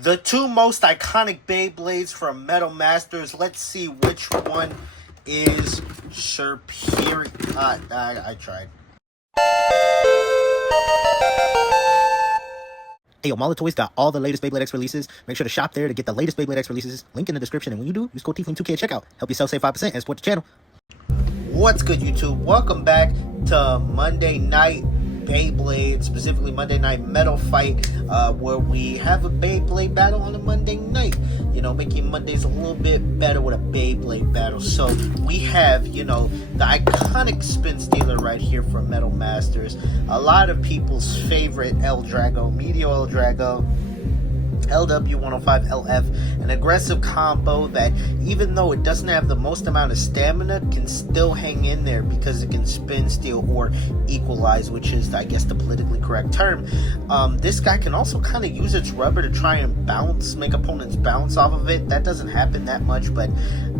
The two most iconic Beyblades from Metal Masters. Let's see which one is superior. I tried. Hey, yo, Mall of Toys got all the latest Beyblade X releases. Make sure to shop there to get the latest Beyblade X releases. Link in the description. And when you do, use code TFLAME2K at checkout. Help yourself save 5% and support the channel. What's good, YouTube? Welcome back to Monday Night Beyblade, specifically Monday Night Metal Fight, where we have a Beyblade battle on a Monday night. You know, making Mondays a little bit better with a Beyblade battle. So we have, you know, the iconic spin stealer right here from Metal Masters. A lot of people's favorite L-Drago, Meteo L-Drago. LW105LF, an aggressive combo that, even though it doesn't have the most amount of stamina, can still hang in there because it can spin steal or equalize, which is, I guess, the politically correct term. This guy can also kind of use its rubber to try and bounce, make opponents bounce off of it. That doesn't happen that much, but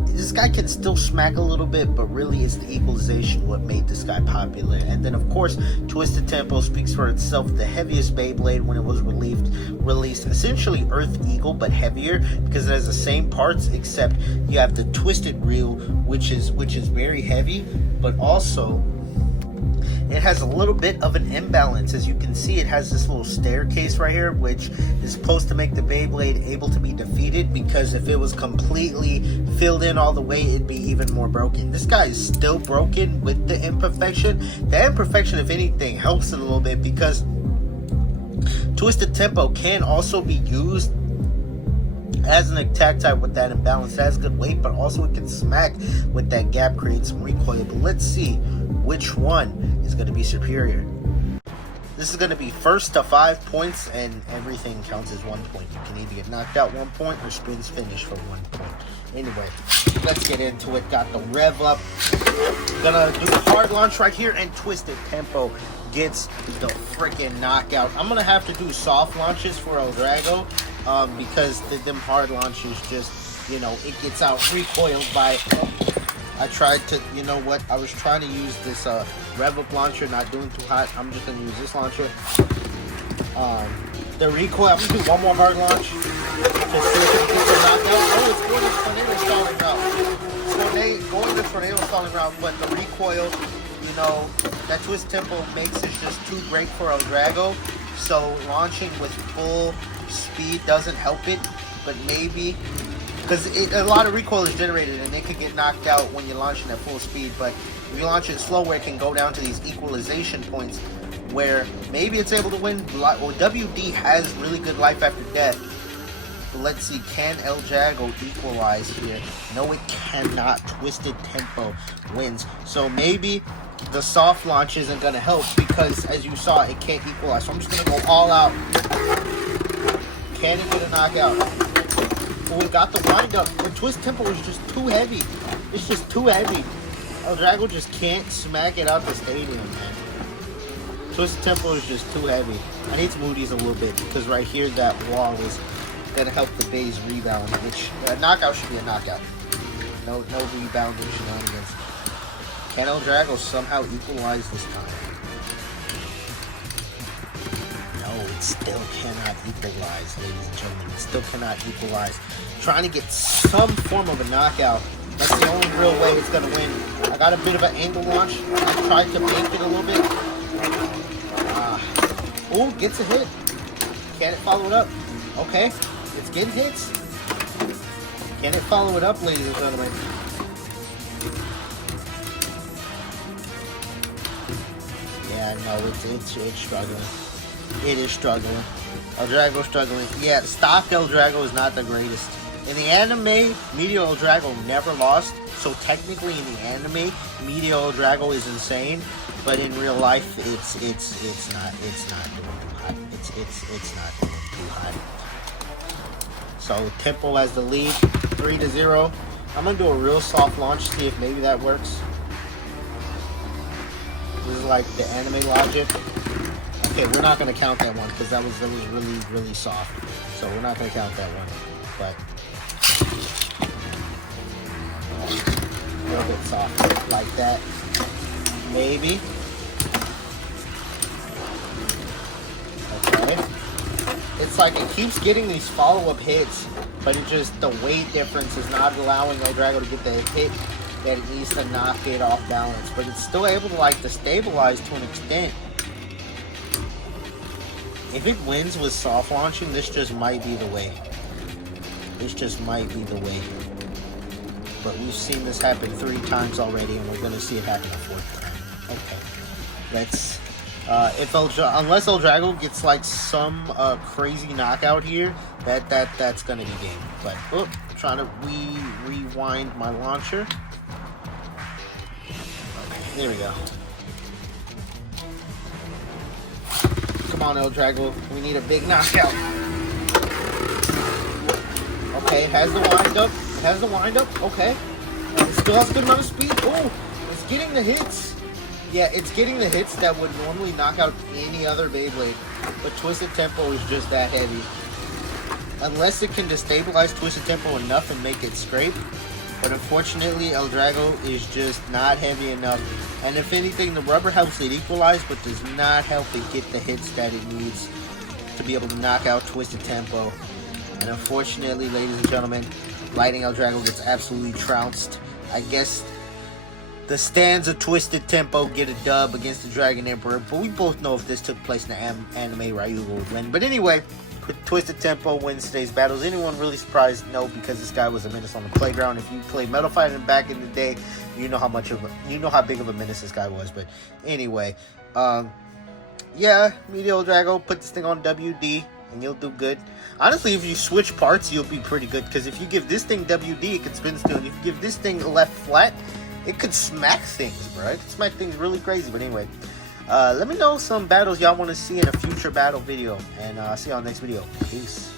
this guy can still smack a little bit, but really it's the equalization what made this guy popular. And then, of course, Twisted Tempo speaks for itself. The heaviest Beyblade when it was released, essentially Earth Eagle, but heavier because it has the same parts, except you have the twisted reel, which is very heavy, but also it has a little bit of an imbalance. As you can see, it has this little staircase right here, which is supposed to make the Beyblade able to be defeated, because if it was completely filled in all the way, it'd be even more broken. This guy is still broken with the imperfection. The imperfection, if anything, helps it a little bit, because Twisted Tempo can also be used as an attack type with that imbalance. It has good weight, but also it can smack with that gap, create some recoil. But let's see which one is going to be superior. This is going to be first to 5 points, and everything counts as 1 point. You can either get knocked out 1 point or spins finish for 1 point. Anyway, let's get into it. Got the rev up. Gonna do the hard launch right here, and Twisted Tempo gets the freaking knockout. I'm gonna have to do soft launches for L-Drago, because them hard launches just, you know, it gets out recoiled by. I tried to, you know what, I was trying to use this rev up launcher, not doing too hot. I'm just gonna use this launcher. The recoil, I'm gonna do one more hard launch to see if it gets a knockout. Oh, it's going to tornado stalling route. Going to tornado stalling route, but the recoil, you know, that twist tempo makes it just too great for L-Drago. So launching with full speed doesn't help it, but maybe, because a lot of recoil is generated and it can get knocked out when you're launching at full speed. But if you launch it slow, where it can go down to these equalization points, where maybe it's able to win. Well, WD has really good life after death. But let's see, can L-Drago equalize here? No, it cannot. Twisted Tempo wins. So maybe the soft launch isn't going to help, because as you saw, it can't equalize. So I'm just going to go all out. Can it get a knockout? Oh, it got the wind up. The Twist Tempo is just too heavy. It's just too heavy. L-Drago just can't smack it out the stadium, man. Twisted Tempo is just too heavy. I need to move these a little bit, because right here, that wall is going to help the base rebound, which a knockout should be a knockout. No rebounding shenanigans. Can L-Drago somehow equalize this time? No, it still cannot equalize, ladies and gentlemen. It still cannot equalize. Trying to get some form of a knockout. That's the only real way it's going to win. I got a bit of an angle launch. I tried to bank it a little bit. Oh, gets a hit. Can it follow it up? Okay, it's getting hits. Can it follow it up, ladies and gentlemen? Yeah, no, it's struggling. It is struggling. L-Drago struggling. Yeah, stock L-Drago is not the greatest. In the anime, Meteo L-Drago never lost. So technically, in the anime, Meteo L-Drago is insane. But in real life, it's not doing too hot. It's not doing too hot. So Tempo has the lead, 3-0. I'm gonna do a real soft launch, see if maybe that works. This is like the anime logic. Okay, we're not gonna count that one because that was really soft. So we're not gonna count that one. But a little bit soft like that. Maybe. Okay. it's like it keeps getting these follow-up hits, but it just, the weight difference is not allowing L-Drago to get the hit that it needs to knock it off balance. But it's still able to, like, to stabilize to an extent. If it wins with soft launching, this just might be the way. This just might be the way. But we've seen this happen 3 times already, and we're going to see it happen a 4th time. Okay. Let's... unless L-Drago gets like some crazy knockout here, that's gonna be game. But trying to rewind my launcher. Okay, there we go. Come on, L-Drago, we need a big knockout. Okay, has the wind up. Has the wind up. Okay, still has a good amount of speed. Oh, it's getting the hits. Yeah, it's getting the hits that would normally knock out any other Beyblade, but Twisted Tempo is just that heavy. Unless it can destabilize Twisted Tempo enough and make it scrape, but unfortunately L-Drago is just not heavy enough. And if anything, the rubber helps it equalize, but does not help it get the hits that it needs to be able to knock out Twisted Tempo. And unfortunately, ladies and gentlemen, Lightning L-Drago gets absolutely trounced. I guess the stands of Twisted Tempo get a dub against the Dragon Emperor, but we both know if this took place in the anime, Ryuga would win. But anyway, Twisted Tempo wins today's battles. Anyone really surprised? No, because this guy was a menace on the playground. If you played Metal Fighting back in the day, you know how big of a menace this guy was. But anyway, yeah, Meteo Drago, put this thing on WD and you'll do good. Honestly, if you switch parts, you'll be pretty good, because if you give this thing WD, it can spin still. And if you give this thing left flat, it could smack things, bro. It could smack things really crazy. But anyway, let me know some battles y'all want to see in a future battle video. And I'll see y'all next video. Peace.